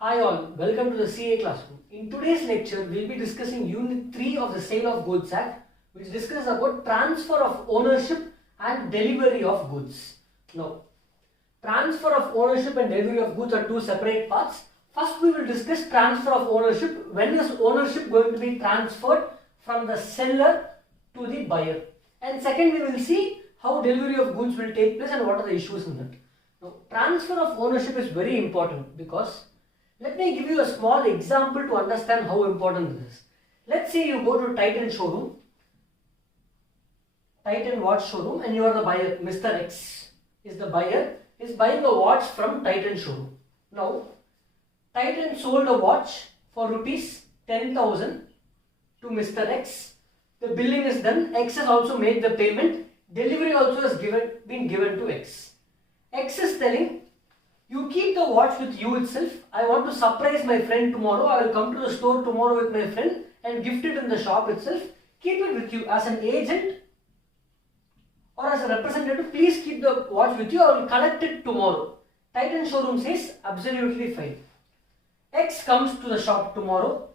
Hi all, welcome to the CA classroom. In today's lecture, we will be discussing Unit 3 of the Sale of Goods Act, which discusses about transfer of ownership and delivery of goods. Now, transfer of ownership and delivery of goods are two separate parts. First, we will discuss transfer of ownership. When is ownership going to be transferred from the seller to the buyer? And second, we will see how delivery of goods will take place and what are the issues in that. Now, transfer of ownership is very important because let me give you a small example to understand how important this is. Let's say you go to Titan showroom, Titan watch showroom, and you are the buyer. Mr. X is the buyer, is buying a watch from Titan showroom. Now, Titan sold a watch for rupees 10,000 to Mr. X. The billing is done. X has also made the payment. Delivery also has been given to X. X is telling, you keep the watch with you itself. I want to surprise my friend tomorrow. I will come to the store tomorrow with my friend and gift it in the shop itself. Keep it with you as an agent or as a representative. Please keep the watch with you. I will collect it tomorrow. Titan showroom says absolutely fine. X comes to the shop tomorrow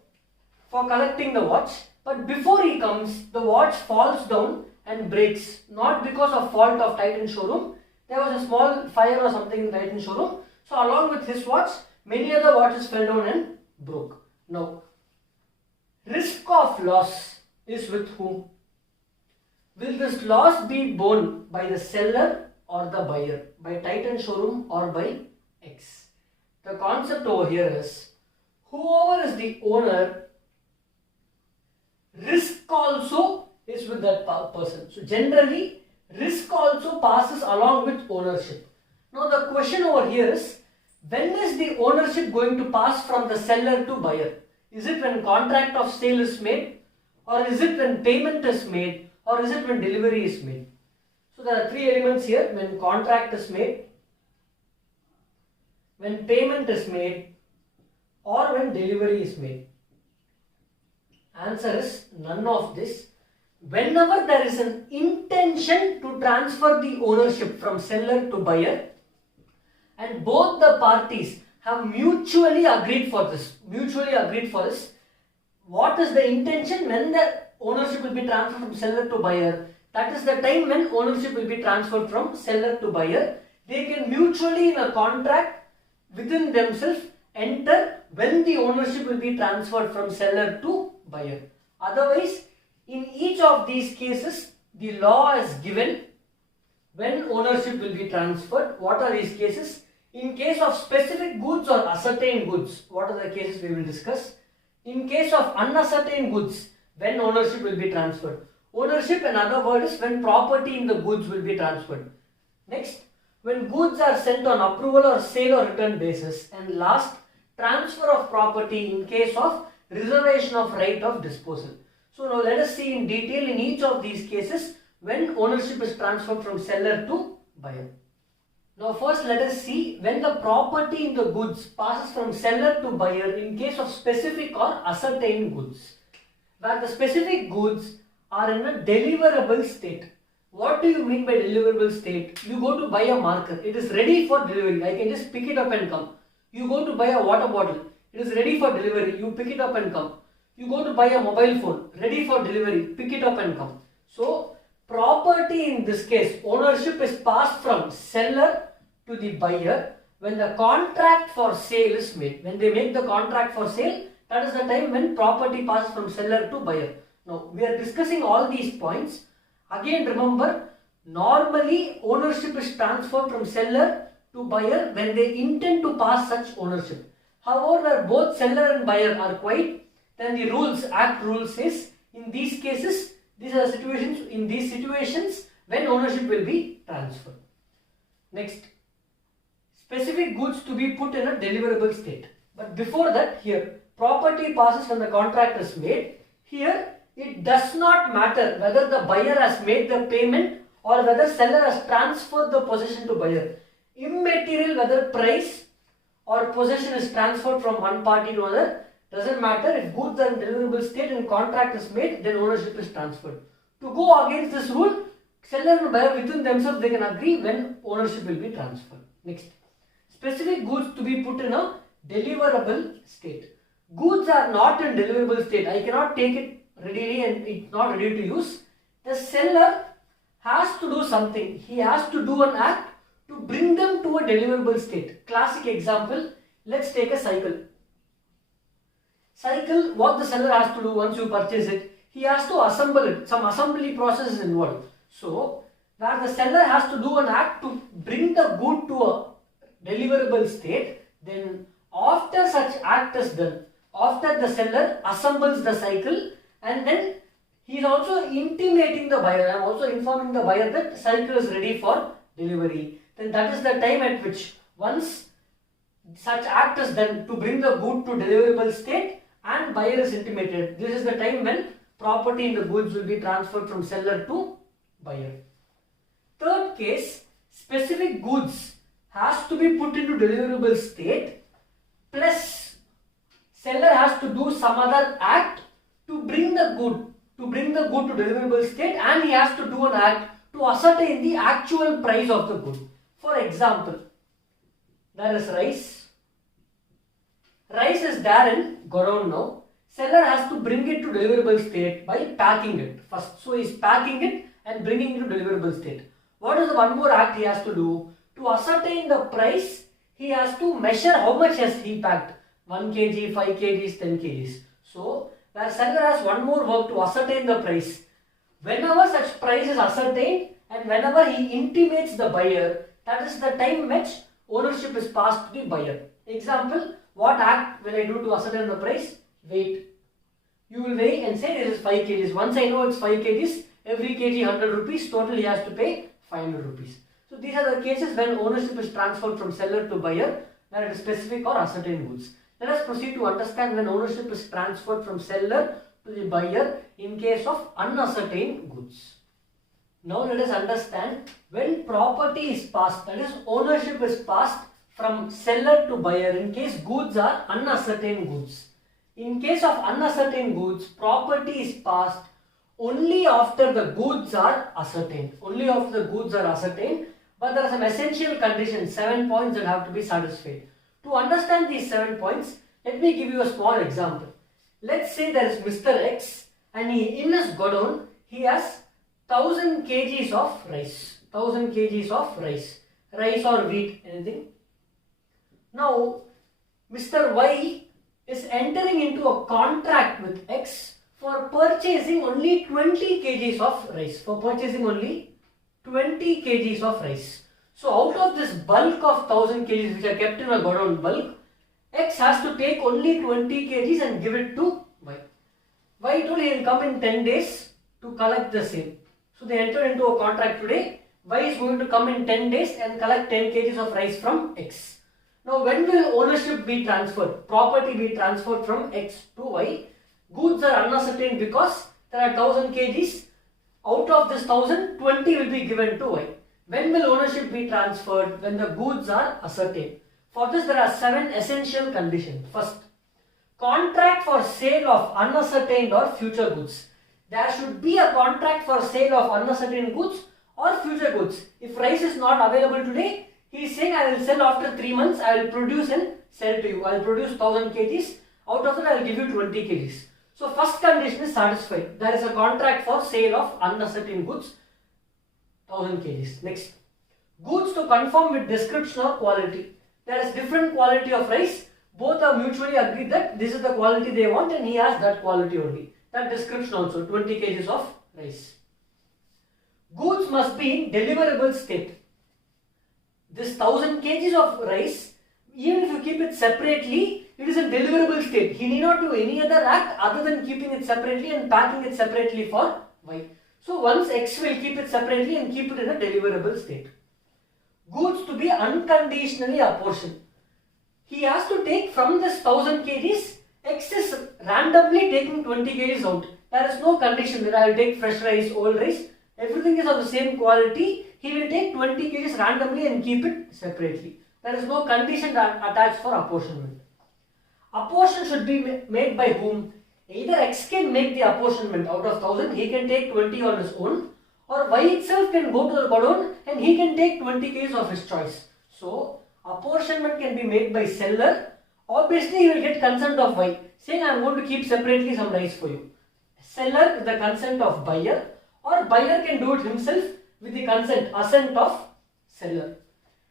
for collecting the watch. But before he comes, the watch falls down and breaks. Not because of fault of Titan showroom. There was a small fire or something in the Titan showroom. So along with his watch, many other watches fell down and broke. Now, risk of loss is with whom? Will this loss be borne by the seller or the buyer? By Titan showroom or by X? The concept over here is, whoever is the owner, risk also is with that person. So generally, risk also passes along with ownership. Now the question over here is, when is the ownership going to pass from the seller to buyer? Is it when contract of sale is made, or is it when payment is made, or is it when delivery is made? So there are three elements here: when contract is made, when payment is made, or when delivery is made. Answer is none of this. Whenever there is an intention to transfer the ownership from seller to buyer and both the parties have mutually agreed for this, what is the intention? When the ownership will be transferred from seller to buyer, that is the time when ownership will be transferred from seller to buyer. They can mutually in a contract within themselves enter when the ownership will be transferred from seller to buyer. Otherwise, in each of these cases, the law is given when ownership will be transferred. What are these cases? In case of specific goods or ascertained goods, what are the cases we will discuss? In case of unascertained goods, when ownership will be transferred. Ownership, in other words, is when property in the goods will be transferred. Next, when goods are sent on approval or sale or return basis. And last, transfer of property in case of reservation of right of disposal. So now let us see in detail in each of these cases when ownership is transferred from seller to buyer. Now first let us see when the property in the goods passes from seller to buyer in case of specific or ascertained goods. Where the specific goods are in a deliverable state. What do you mean by deliverable state? You go to buy a marker. It is ready for delivery. I can just pick it up and come. You go to buy a water bottle. It is ready for delivery. You pick it up and come. You go to buy a mobile phone, ready for delivery, pick it up and come. So, property in this case, ownership is passed from seller to the buyer when the contract for sale is made. When they make the contract for sale, that is the time when property passes from seller to buyer. Now, we are discussing all these points. Again, remember, normally ownership is transferred from seller to buyer when they intend to pass such ownership. However, where both seller and buyer are quiet, then the Act rules says, in these cases, these are situations, in these situations, when ownership will be transferred. Next, specific goods to be put in a deliverable state. But before that, here, property passes when the contract is made. Here, it does not matter whether the buyer has made the payment or whether seller has transferred the possession to buyer. Immaterial whether price or possession is transferred from one party to another. Doesn't matter. If goods are in deliverable state and contract is made, then ownership is transferred. To go against this rule, seller and buyer within themselves they can agree when ownership will be transferred. Next, specific goods to be put in a deliverable state. Goods are not in deliverable state. I cannot take it readily and it's not ready to use. The seller has to do something. He has to do an act to bring them to a deliverable state. Classic example, let's take a cycle. Cycle, what the seller has to do once you purchase it, he has to assemble it. Some assembly process is involved. So, where the seller has to do an act to bring the good to a deliverable state, then after such act is done, after the seller assembles the cycle, and then he is also intimating the buyer, I am also informing the buyer that cycle is ready for delivery. Then that is the time at which once such act is done to bring the good to deliverable state and buyer is intimated, this is the time when property in the goods will be transferred from seller to buyer. Third case, specific goods has to be put into deliverable state plus seller has to do some other act to bring the good to deliverable state, and he has to do an act to ascertain the actual price of the good. For example, there is rice. Rice is there in godown now. Seller has to bring it to deliverable state by packing it first. So he is packing it and bringing it to deliverable state. What is the one more act he has to do? To ascertain the price, he has to measure how much has he packed. 1 kg, 5 kgs, 10 kgs. So, where seller has one more work to ascertain the price. Whenever such price is ascertained and whenever he intimates the buyer, that is the time which ownership is passed to the buyer. Example, what act will I do to ascertain the price? Weight. You will weigh and say this is 5 kgs. Once I know it's 5 kgs, every kg 100 rupees, total he has to pay 500 rupees. So these are the cases when ownership is transferred from seller to buyer, where it is specific or ascertained goods. Let us proceed to understand when ownership is transferred from seller to the buyer in case of unascertained goods. Now let us understand when property is passed, that is ownership is passed from seller to buyer in case goods are unascertained goods. In case of unascertained goods, property is passed only after the goods are ascertained. Only after the goods are ascertained, but there are some essential conditions, 7 points that have to be satisfied. To understand these 7 points, let me give you a small example. Let's say there is Mr. X and in his godown, he has 1000 kgs of rice. 1000 kgs of rice. Rice or wheat, anything. Now, Mr. Y is entering into a contract with X for purchasing only 20 kgs of rice. For purchasing only 20 kgs of rice. So out of this bulk of 1000 kgs which are kept in a godown bulk, X has to take only 20 kgs and give it to Y. Y told he will come in 10 days to collect the same. So they enter into a contract today. Y is going to come in 10 days and collect 10 kgs of rice from X. Now when will ownership be transferred? Property be transferred from X to Y. Goods are unascertained because there are 1000 kgs. Out of this 1000, 20 will be given to Y. When will ownership be transferred? When the goods are ascertained. For this there are 7 essential conditions. First, contract for sale of unascertained or future goods. There should be a contract for sale of unascertained goods or future goods. If rice is not available today, he is saying I will sell after 3 months, I will produce and sell to you. I will produce 1000 kgs, out of it I will give you 20 kgs. So first condition is satisfied. There is a contract for sale of unascertained goods, 1000 kgs. Next, goods to conform with description or quality. There is different quality of rice. Both are mutually agreed that this is the quality they want and he has that quality only. That description also, 20 kgs of rice. Goods must be in deliverable state. This 1000 kgs of rice, even if you keep it separately, it is in deliverable state. He need not do any other act other than keeping it separately and packing it separately for Y. So once X will keep it separately and keep it in a deliverable state. Goods to be unconditionally apportioned. He has to take from this 1000 kgs, X is randomly taking 20 kgs out. There is no condition that I will take fresh rice, old rice. Everything is of the same quality. He will take 20 kgs randomly and keep it separately. There is no condition attached for apportionment. Apportion should be made by whom? Either X can make the apportionment out of 1000, he can take 20 on his own, or Y itself can go to the godown and he can take 20 kgs of his choice. So, apportionment can be made by seller Obviously, you will get consent of Y, saying I am going to keep separately some rice for you. Seller with the consent of buyer, or buyer can do it himself with the assent of seller.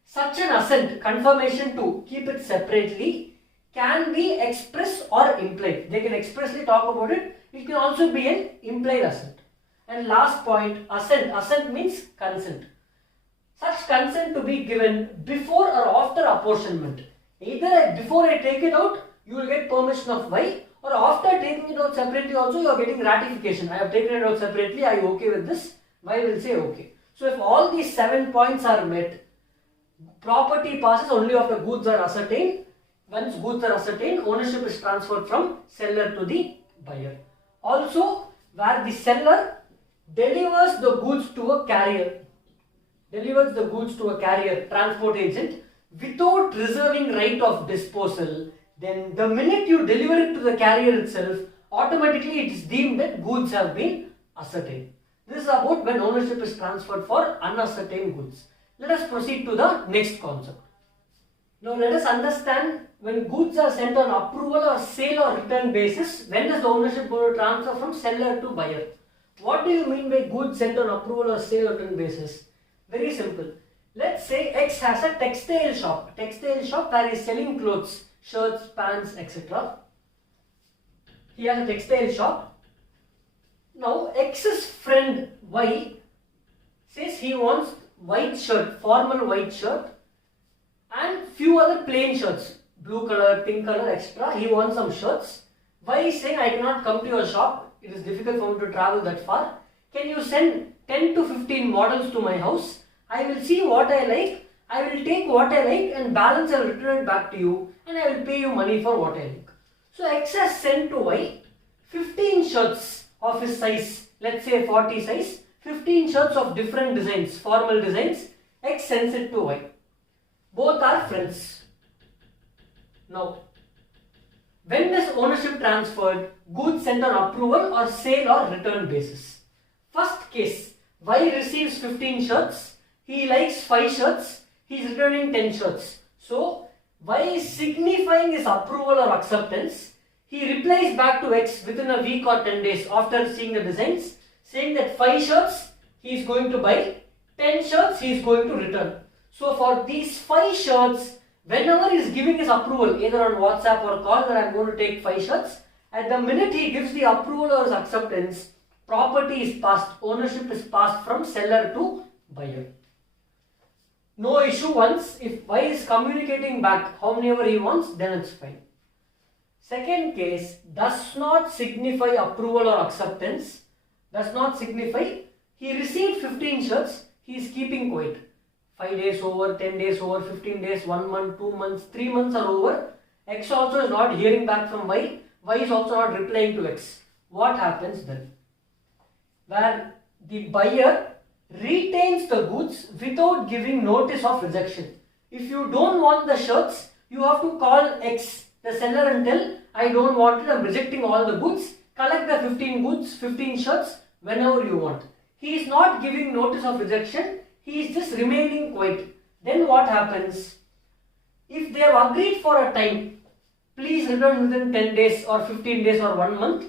Such an assent, confirmation to keep it separately, can be express or implied. They can expressly talk about it. It can also be an implied assent. And last point, assent. Assent means consent. Such consent to be given before or after apportionment. Either before I take it out, you will get permission of Y, or after taking it out separately also, you are getting ratification. I have taken it out separately, I am okay with this. Y will say okay. So if all these 7 points are met, property passes only after goods are ascertained. Once goods are ascertained, ownership is transferred from seller to the buyer. Also, where the seller delivers the goods to a carrier, transport agent, without reserving right of disposal, then the minute you deliver it to the carrier itself, automatically it is deemed that goods have been ascertained. This is about when ownership is transferred for unascertained goods. Let us proceed to the next concept. Now let us understand when goods are sent on approval or sale or return basis, when does the ownership go to transfer from seller to buyer? What do you mean by goods sent on approval or sale or return basis? Very simple. Let's say X has a textile shop where he is selling clothes, shirts, pants, etc. He has a textile shop. Now X's friend Y says he wants white shirt, formal white shirt, and few other plain shirts, blue color, pink color, etc. He wants some shirts. Y is saying, I cannot come to your shop, it is difficult for me to travel that far. Can you send 10 to 15 models to my house? I will see what I like, I will take what I like, and balance I will return it back to you, and I will pay you money for what I like. So X has sent to Y 15 shirts of his size, let's say 40 size, 15 shirts of different designs, formal designs. X sends it to Y. Both are friends. Now, when is ownership transferred? Goods sent on approval or sale or return basis. First case, Y receives 15 shirts. He likes 5 shirts. He is returning 10 shirts. So, Y is signifying his approval or acceptance. He replies back to X within a week or 10 days after seeing the designs, saying that 5 shirts he is going to buy, 10 shirts he is going to return. So for these 5 shirts, whenever he is giving his approval, either on WhatsApp or call, that I am going to take 5 shirts, at the minute he gives the approval or his acceptance, property is passed, ownership is passed from seller to buyer. No issue once, if Y is communicating back how many ever he wants, then it's fine. Second case, does not signify approval or acceptance, does not signify, he received 15 shirts, he is keeping quiet. 5 days over, 10 days over, 15 days, 1 month, 2 months, 3 months are over. X also is not hearing back from Y. Y is also not replying to X. What happens then? Where the buyer retains the goods without giving notice of rejection. If you don't want the shirts, you have to call X, the seller, and tell, I don't want it, I am rejecting all the goods. Collect the 15 goods, 15 shirts whenever you want. He is not giving notice of rejection. He is just remaining quiet. Then what happens? If they have agreed for a time, please return within 10 days or 15 days or 1 month.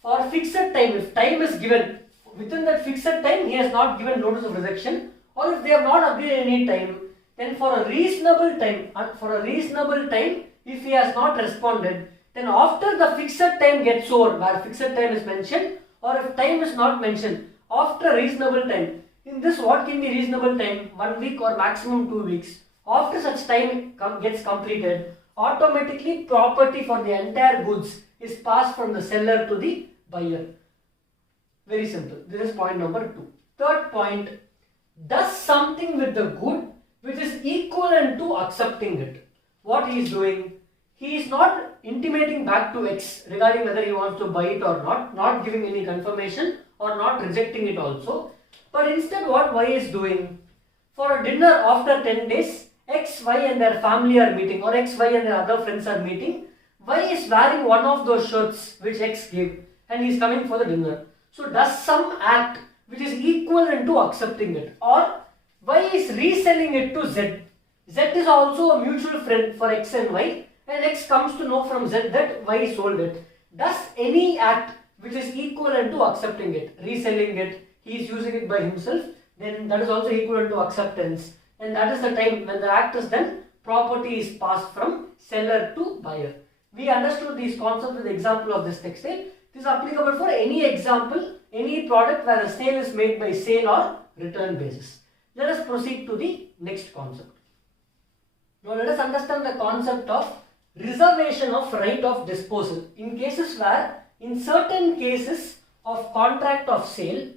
For fixed time, if time is given, within that fixed time he has not given notice of rejection, or if they have not agreed any time, then for a reasonable time, if he has not responded, then after the fixed time gets over, where fixed time is mentioned, or if time is not mentioned, after reasonable time. In this, what can be reasonable time? 1 week or maximum 2 weeks. After such time gets completed, automatically property for the entire goods is passed from the seller to the buyer. Very simple. This is point number 2. Third point, does something with the good which is equivalent to accepting it. What he is doing? He is not intimating back to X regarding whether he wants to buy it or not giving any confirmation or not rejecting it also. But instead what Y is doing, for a dinner after 10 days, X, Y and their family are meeting, or X, Y and their other friends are meeting. Y is wearing one of those shirts which X gave and he is coming for the dinner. So does some act which is equivalent to accepting it, or Y is reselling it to Z. Z is also a mutual friend for X and Y And next comes to know from Z that Y sold it. Does any act which is equivalent to accepting it, reselling it, he is using it by himself, then that is also equivalent to acceptance. And that is the time when the act is done, property is passed from seller to buyer. We understood these concepts with the example of this textile. This is applicable for any example, any product where the sale is made by sale or return basis. Let us proceed to the next concept. Now let us understand the concept of reservation of right of disposal. In cases where, in certain cases of contract of sale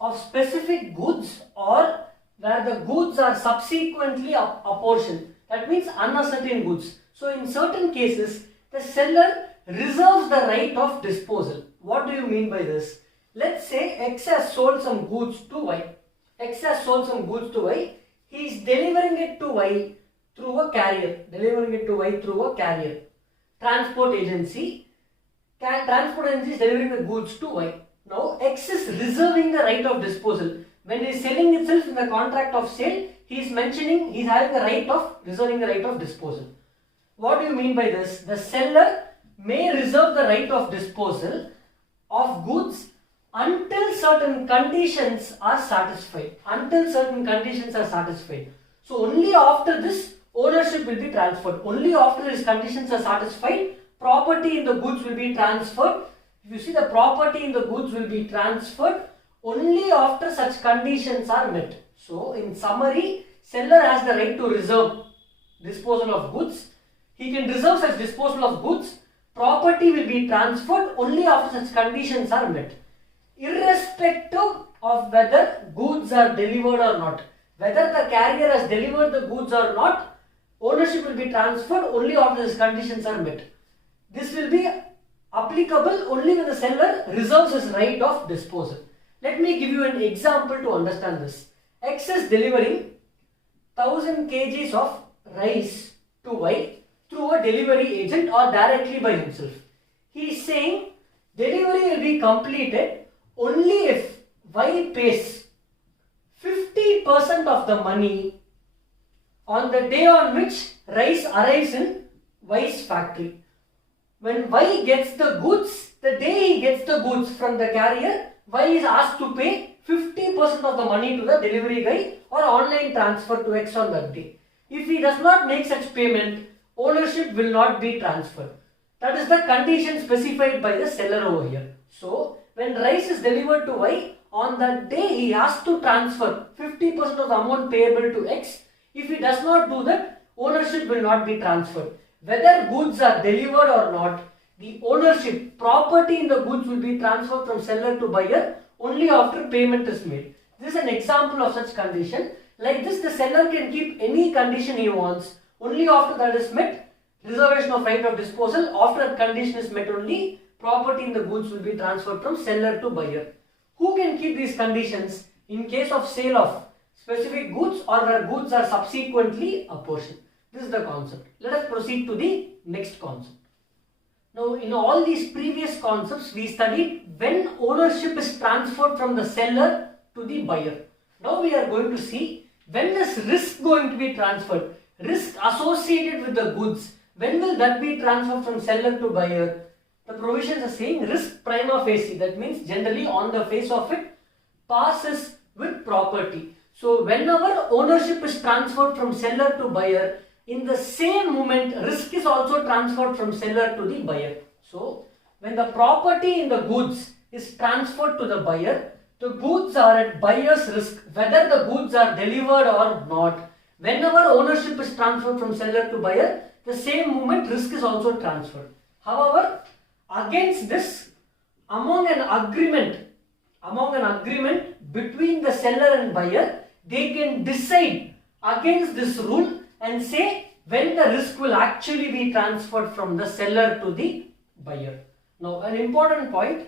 of specific goods, or where the goods are subsequently apportioned, that means unascertain goods. So in certain cases, the seller reserves the right of disposal. What do you mean by this? Let's say X has sold some goods to Y. X has sold some goods to Y. He is delivering it to Y through a carrier. Transport agency. Transport agency is delivering the goods to Y. Now X is reserving the right of disposal. When he is selling itself in the contract of sale, he is mentioning he is having the right of reserving the right of disposal. What do you mean by this? The seller may reserve the right of disposal of goods until certain conditions are satisfied. So only after this, ownership will be transferred. Only after these conditions are satisfied, property in the goods will be transferred. If you see, the property in the goods will be transferred only after such conditions are met. So in summary, seller has the right to reserve disposal of goods. He can reserve such disposal of goods. Property will be transferred only after such conditions are met, irrespective of whether goods are delivered or not. Whether the carrier has delivered the goods or not, ownership will be transferred only after these conditions are met. This will be applicable only when the seller reserves his right of disposal. Let me give you an example to understand this. X is delivering 1000 kgs of rice to Y through a delivery agent or directly by himself. He is saying delivery will be completed only if Y pays 50% of the money on the day on which rice arrives in Y's factory. When Y gets the goods, the day he gets the goods from the carrier, Y is asked to pay 50% of the money to the delivery guy or online transfer to X on that day. If he does not make such payment, ownership will not be transferred. That is the condition specified by the seller over here. So, when rice is delivered to Y, on that day he has to transfer 50% of the amount payable to X. If he does not do that, ownership will not be transferred. Whether goods are delivered or not, the ownership, property in the goods will be transferred from seller to buyer only after payment is made. This is an example of such condition. Like this, the seller can keep any condition he wants. Only after that is met, reservation of right of disposal. After that condition is met only, property in the goods will be transferred from seller to buyer. Who can keep these conditions? In case of sale of specific goods or where goods are subsequently apportioned. This is the concept. Let us proceed to the next concept. Now, in all these previous concepts, we studied when ownership is transferred from the seller to the buyer. Now we are going to see when is risk going to be transferred. Risk associated with the goods. When will that be transferred from seller to buyer? The provisions are saying risk prima facie. That means generally on the face of it passes with property. So whenever ownership is transferred from seller to buyer, in the same moment risk is also transferred from seller to the buyer. So when the property in the goods is transferred to the buyer, the goods are at buyer's risk whether the goods are delivered or not. Whenever ownership is transferred from seller to buyer, the same moment risk is also transferred. However, against this, among an agreement between the seller and buyer, they can decide against this rule and say when the risk will actually be transferred from the seller to the buyer. Now, an important point,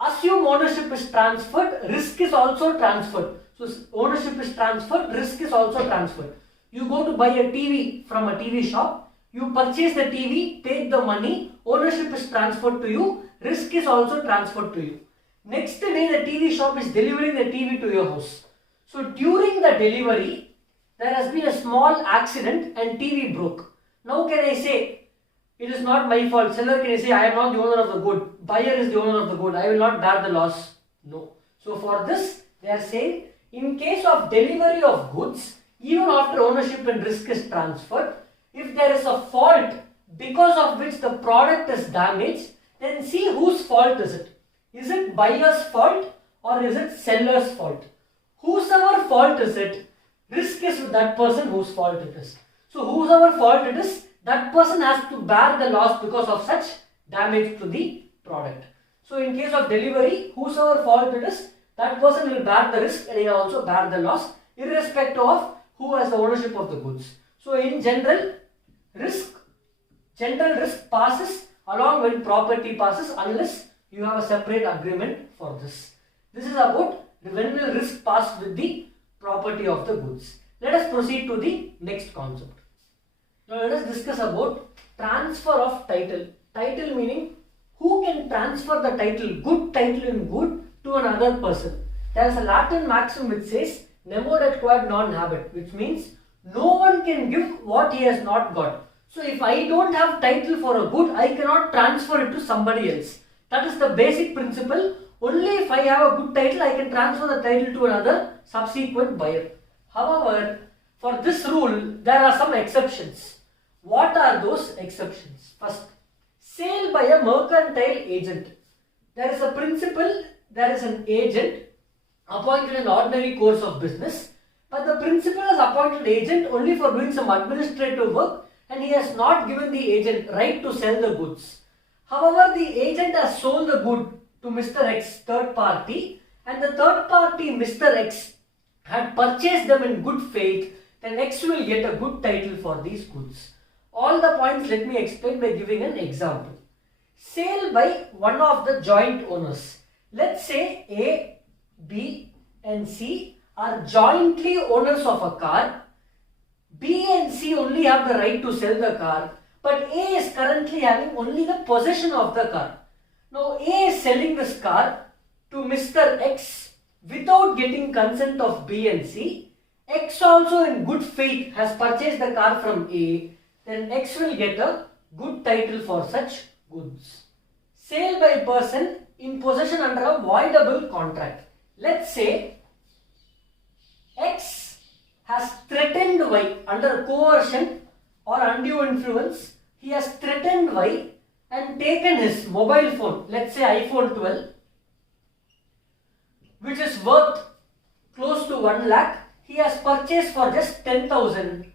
assume ownership is transferred, risk is also transferred. So, ownership is transferred, risk is also transferred. You go to buy a TV from a TV shop, you purchase the TV, take the money, ownership is transferred to you, risk is also transferred to you. Next day, the TV shop is delivering the TV to your house. So, during the delivery, there has been a small accident and TV broke. Now, can I say it is not my fault. Seller can say, I am not the owner of the good. Buyer is the owner of the good. I will not bear the loss. No. So for this, they are saying, in case of delivery of goods, even after ownership and risk is transferred, if there is a fault because of which the product is damaged, then see whose fault is it. Is it buyer's fault or is it seller's fault? Whosoever fault is it, risk is with that person whose fault it is. So whosoever fault it is, that person has to bear the loss because of such damage to the product. So in case of delivery, whosoever fault it is, that person will bear the risk and he will also bear the loss, irrespective of who has the ownership of the goods. So in general risk passes along when property passes, unless you have a separate agreement for this. This is about when will risk pass with the property of the goods. Let us proceed to the next concept. Now let us discuss about transfer of title. Title meaning who can transfer the title, good title in good, to another person. There is a Latin maxim which says nemo dat quod non habet, which means no one can give what he has not got. So if I don't have title for a good, I cannot transfer it to somebody else. That is the basic principle. Only if I have a good title, I can transfer the title to another subsequent buyer. However, for this rule, there are some exceptions. What are those exceptions? First, sale by a mercantile agent. There is a principle, there is an agent appointed in ordinary course of business, but the principal has appointed agent only for doing some administrative work, and he has not given the agent right to sell the goods. However, the agent has sold the good to Mr. X, third party, and the third party, Mr. X, had purchased them in good faith, then X will get a good title for these goods. All the points let me explain by giving an example. Sale by one of the joint owners. Let's say A, B and C are jointly owners of a car. B and C only have the right to sell the car, but A is currently having only the possession of the car. Now A is selling this car to Mr. X without getting consent of B and C. X also in good faith has purchased the car from A. Then X will get a good title for such goods. Sale by person in possession under a voidable contract. Let's say X has threatened Y under coercion or undue influence. He has threatened Y and taken his mobile phone, let's say iPhone 12, which is worth close to 1 lakh. He has purchased for just 10,000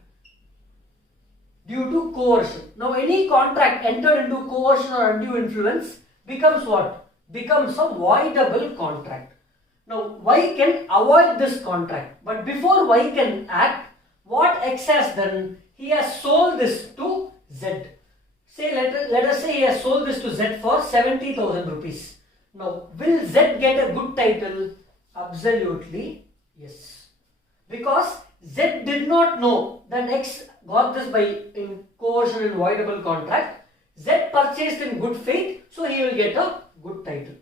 due to coercion. Now any contract entered into coercion or undue influence becomes what? Becomes a voidable contract. Now Y can avoid this contract, but before Y can act, what X has done? He has sold this to Z. Say let us say he has sold this to Z for 70,000 rupees. Now will Z get a good title? Absolutely yes. Because Z did not know that X got this by in coercion and voidable contract. Z purchased in good faith, so he will get a good title.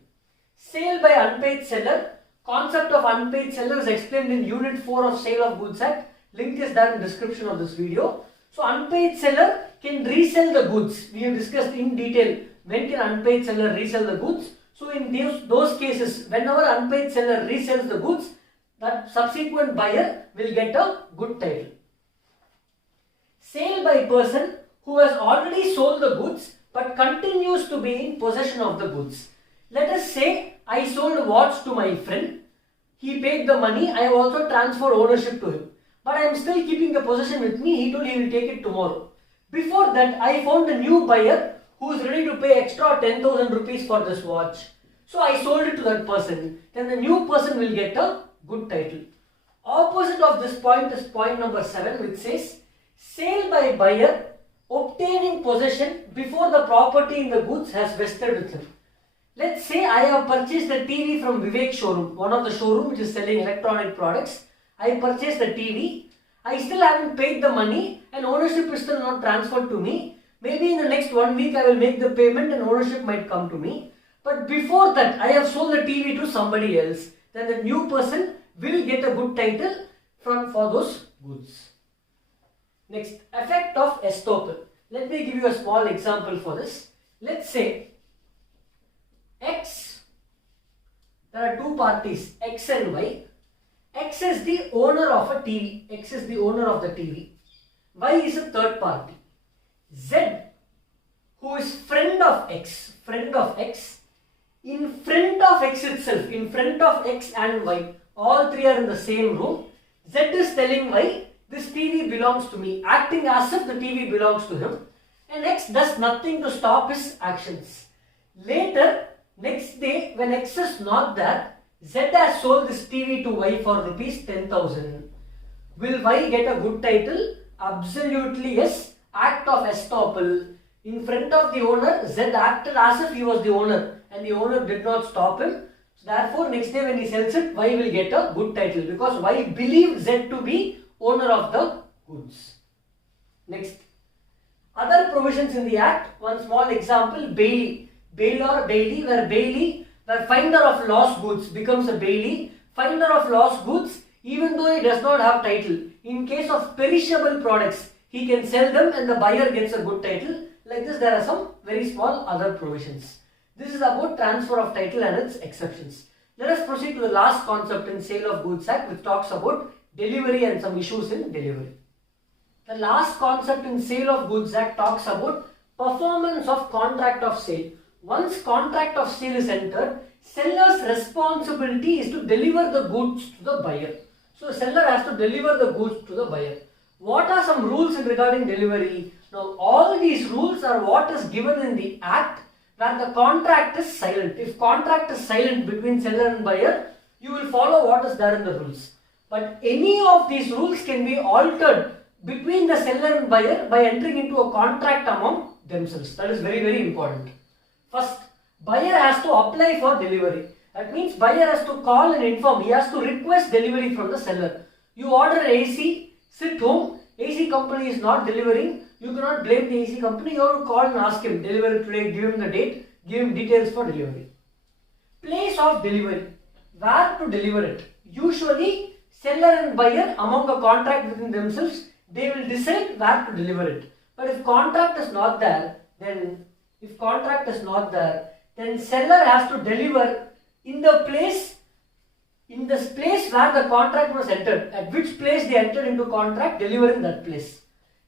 Sale by unpaid seller. Concept of unpaid seller is explained in Unit 4 of Sale of Goods Act. Link is there in the description of this video. So unpaid seller can resell the goods. We have discussed in detail when can unpaid seller resell the goods. So in those cases, whenever unpaid seller resells the goods, that subsequent buyer will get a good title. Sale by person who has already sold the goods but continues to be in possession of the goods. Let us say I sold a watch to my friend. He paid the money. I have also transferred ownership to him. But I am still keeping the possession with me. He told he will take it tomorrow. Before that, I found a new buyer who is ready to pay extra 10,000 rupees for this watch. So I sold it to that person. Then the new person will get a good title. Opposite of this point is point number 7, which says sale by buyer obtaining possession before the property in the goods has vested with him. Let's say I have purchased a TV from Vivek showroom, one of the showroom which is selling electronic products. I purchased the TV. I still haven't paid the money and ownership is still not transferred to me. Maybe in the next 1 week I will make the payment and ownership might come to me. But before that, I have sold the TV to somebody else. Then the new person will get a good title for those goods. Next, effect of estoppel. Let me give you a small example for this. Let's say X, there are two parties, X and Y. X is the owner of a TV. X is the owner of the TV. Y is a third party. Z, who is friend of X, in front of X itself, in front of X and Y, all three are in the same room. Z is telling Y, this TV belongs to me, acting as if the TV belongs to him. And X does nothing to stop his actions. Later, next day, when X is not there, Z has sold this TV to Y for rupees 10,000. Will Y get a good title? Absolutely yes. Act of estoppel. In front of the owner, Z acted as if he was the owner and the owner did not stop him. So therefore, next day when he sells it, Y will get a good title because Y believed Z to be owner of the goods. Next. Other provisions in the Act, one small example, bailey. Bailor, bailey, where finder of lost goods becomes a bailey. Finder of lost goods, even though he does not have title, in case of perishable products, he can sell them and the buyer gets a good title. Like this, there are some very small other provisions. This is about transfer of title and its exceptions. Let us proceed to the last concept in Sale of Goods Act, which talks about delivery and some issues in delivery. The last concept in Sale of Goods Act talks about performance of contract of sale. Once contract of sale is entered, seller's responsibility is to deliver the goods to the buyer. So the seller has to deliver the goods to the buyer. What are some rules regarding delivery? Now all these rules are what is given in the Act where the contract is silent. If contract is silent between seller and buyer, you will follow what is there in the rules. But any of these rules can be altered between the seller and buyer by entering into a contract among themselves. That is very, very important. First, buyer has to apply for delivery. That means buyer has to call and inform. He has to request delivery from the seller. You order an AC, sit home, AC company is not delivering. You cannot blame the AC company. You have to call and ask him, deliver it today, give him the date, give him details for delivery. Place of delivery. Where to deliver it? Usually, seller and buyer among a contract within themselves, they will decide where to deliver it. But if contract is not there, then seller has to deliver in the place where the contract was entered. At which place they entered into contract, deliver in that place.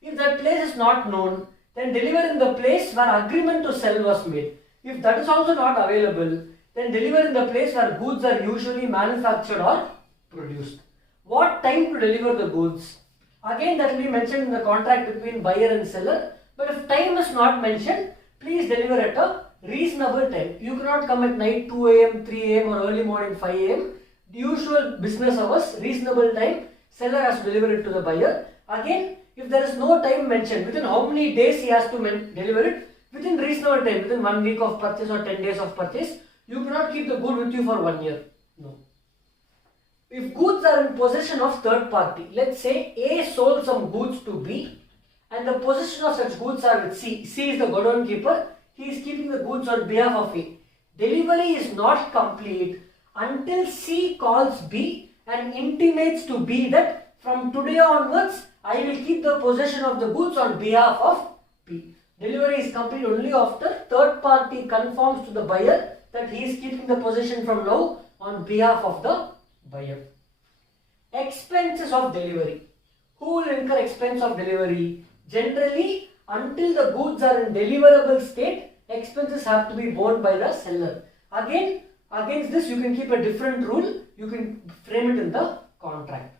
If that place is not known, then deliver in the place where agreement to sell was made. If that is also not available, then deliver in the place where goods are usually manufactured or produced. What time to deliver the goods? Again, that will be mentioned in the contract between buyer and seller. But if time is not mentioned, please deliver at a reasonable time. You cannot come at night 2 AM, 3 AM or early morning 5 AM. The usual business hours, reasonable time, seller has to deliver it to the buyer. Again, if there is no time mentioned, within how many days he has to deliver it, within reasonable time, within 1 week of purchase or 10 days of purchase, you cannot keep the good with you for 1 year. No. If goods are in possession of third party, let's say A sold some goods to B and the possession of such goods are with C. C is the godown keeper. He is keeping the goods on behalf of A. Delivery is not complete until C calls B and intimates to B that from today onwards, I will keep the possession of the goods on behalf of B. Delivery is complete only after third party confirms to the buyer that he is keeping the possession from now on behalf of the buyer. Expenses of delivery. Who will incur expense of delivery? Generally, until the goods are in deliverable state, expenses have to be borne by the seller. Again, against this you can keep a different rule. You can frame it in the contract.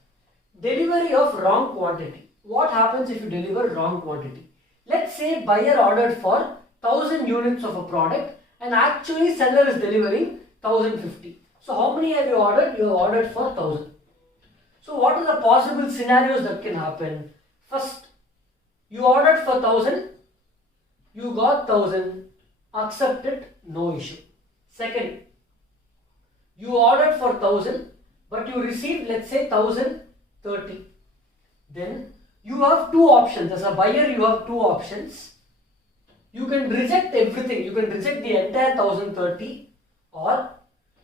Delivery of wrong quantity. What happens if you deliver wrong quantity? Let's say buyer ordered for 1000 units of a product and actually seller is delivering 1050. So how many have you ordered? You have ordered for 1000. So what are the possible scenarios that can happen? First, you ordered for 1000, you got 1000, accepted, no issue. Second, you ordered for 1000 but you received, let's say, 1030. Then you have two options. As a buyer, you have two options. You can reject everything. You can reject the entire 1030 or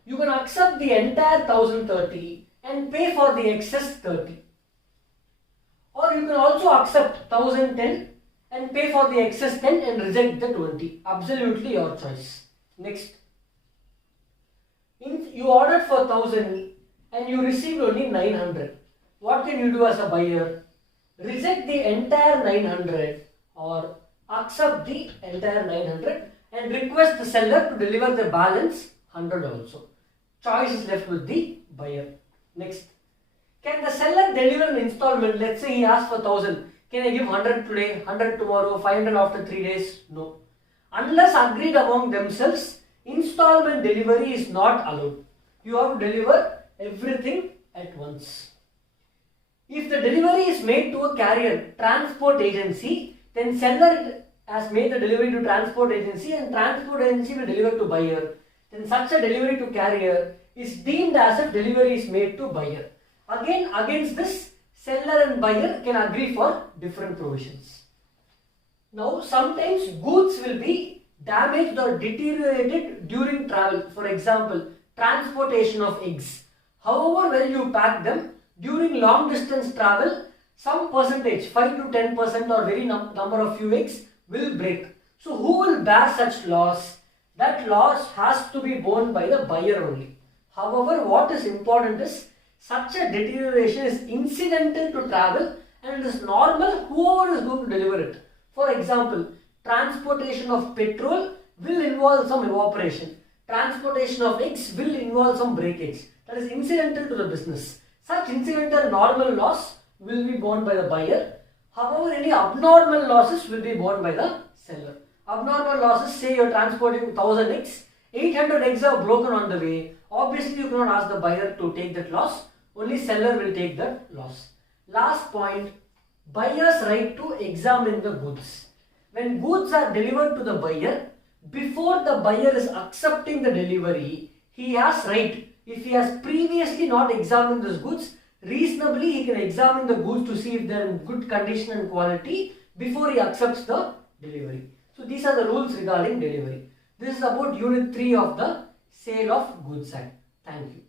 you can accept the entire 1030 and pay for the excess 30. Or you can also accept 1010 and pay for the excess 10 and reject the 20. Absolutely your choice. Next. You ordered for 1000 and you received only 900. What can you do as a buyer? Reject the entire 900 or accept the entire 900 and request the seller to deliver the balance 100 also. Choice is left with the buyer. Next. Can the seller deliver an installment? Let's say he asked for 1000. Can I give 100 today, 100 tomorrow, 500 after 3 days? No. Unless agreed among themselves, installment delivery is not allowed. You have to deliver everything at once. If the delivery is made to a carrier, transport agency, then seller has made the delivery to transport agency and transport agency will deliver to buyer. Then such a delivery to carrier is deemed as if delivery is made to buyer. Again, against this, seller and buyer can agree for different provisions. Now, sometimes goods will be damaged or deteriorated during travel. For example, transportation of eggs. However well you pack them, during long distance travel, some percentage, 5 to 10% or very number of few eggs will break. So, who will bear such loss? That loss has to be borne by the buyer only. However, what is important is, such a deterioration is incidental to travel and it is normal whoever is going to deliver it. For example, transportation of petrol will involve some evaporation. Transportation of eggs will involve some breakage. That is incidental to the business. Such incidental normal loss will be borne by the buyer. However, any abnormal losses will be borne by the seller. Abnormal losses, say you are transporting 1000 eggs, 800 eggs are broken on the way. Obviously, you cannot ask the buyer to take that loss. Only seller will take that loss. Last point, buyer's right to examine the goods. When goods are delivered to the buyer, before the buyer is accepting the delivery, he has right. If he has previously not examined these goods, reasonably he can examine the goods to see if they are in good condition and quality before he accepts the delivery. So these are the rules regarding delivery. This is about Unit 3 of the Sale of Goods Act. Thank you.